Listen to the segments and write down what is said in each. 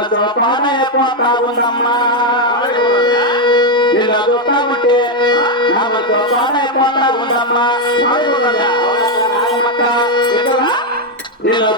పానే పోతా ఉందమ్మా ఇలా చూస్తా ఉంటే నామతో పానే పోతా ఉందమ్మా ఇలా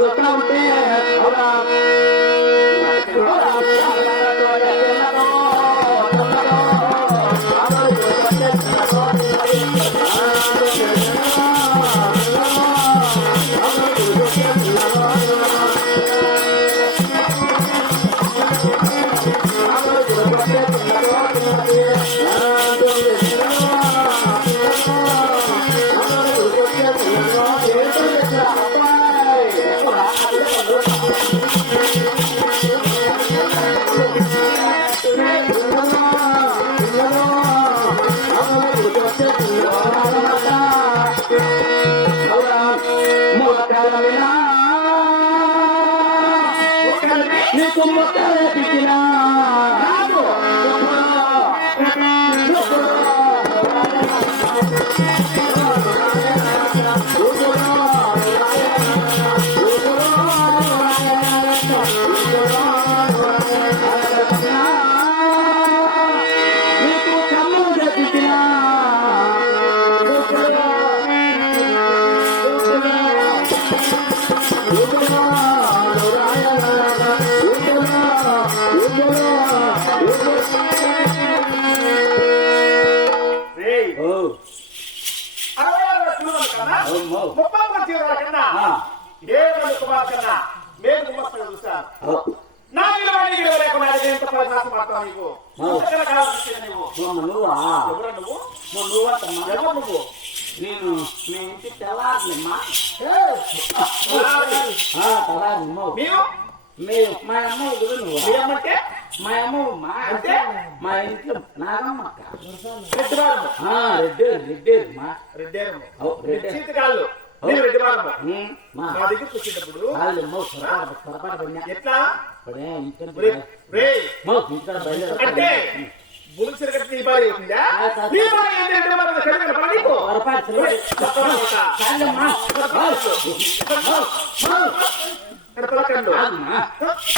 నీకు ముక్కలే పిచ్చినా నీకు అరవై ఆరు లక్షలు కన్నా అమ్మో. ముప్పై మంది చీరల కన్నా కుమార్ మేము నా విలువ లేకుండా ఎంత మాత్రం నీకు? నువ్వు నువ్వా నువ్వు? ఎవరు నువ్వు? నేను మీ ఇంటి తెల్లారినమ్మా. తెల్లారినమ్మో. మీరు? మీరు మా అమ్మ వదులు నువ్వు మీరేమంటే మా అమ్మ మా అంటే? మా ఇంట్లో నాగమ్మ రెడ్డి రెడ్డి రెడ్డి. చీత కాళ్ళు అంటే బులుసులు కట్టి భార్య అవుతుందా? భార్య ఏంటంటే మన పని నీకు? పొరపాటు. కాళ్ళమ్మా కడపలకండు.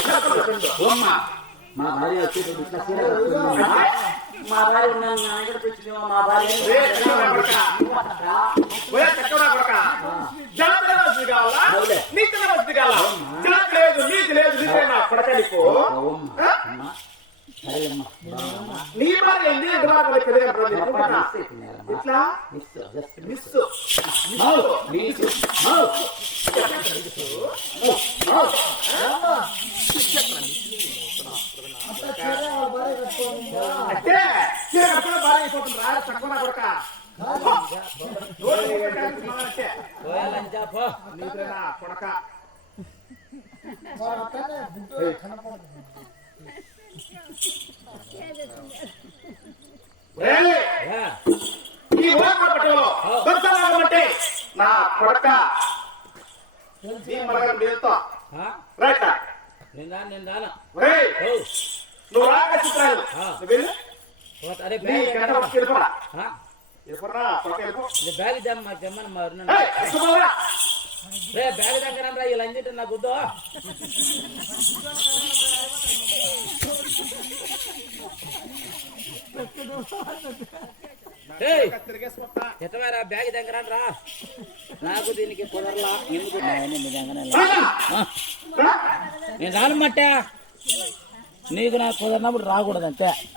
కడపలకండు. ఓమ్మా మా భార్య. మా భార్య ఉన్నాను నా దగ్గర తెచ్చిందేమో మా భార్య. నీ భార్య. మిస్? Miss, miss. మిస్. అంటే చీర కట్టుకుని భార్య అయిపోతుంది. రా, చక్కగా కొడకా. కొడకా. ఈ ఓట్ల పట్టణంలో దొరకలాగమంటే నా కొడక. నీ వెళ్తా ఆ? రైట్. రేయ్! ఓ, నువ్వు రాక చిత్రాలు. నువ్వు వెళ్ళు. అరే, బ్యాగ్? పట్టుకు వెళ్ళిపోరా? వెళ్ళిపోరా బ్యాగ్ ఇద్దాం మాకు తెమ్మని మా ఊరిని. ఏయ్, వెళ్ళిపోరా. రే బ్యాగ్ దగ్గర రా ఇలా అందిట నాకు బ్యాగ్ దగ్గర రా దీనికి కుదరలా ఎందుకు నిజంగానే లా. రారా. ఆ, రా. నేను రానమ్మట్టా నీకు నాకు కుదరినప్పుడు రాకూడదు అంతే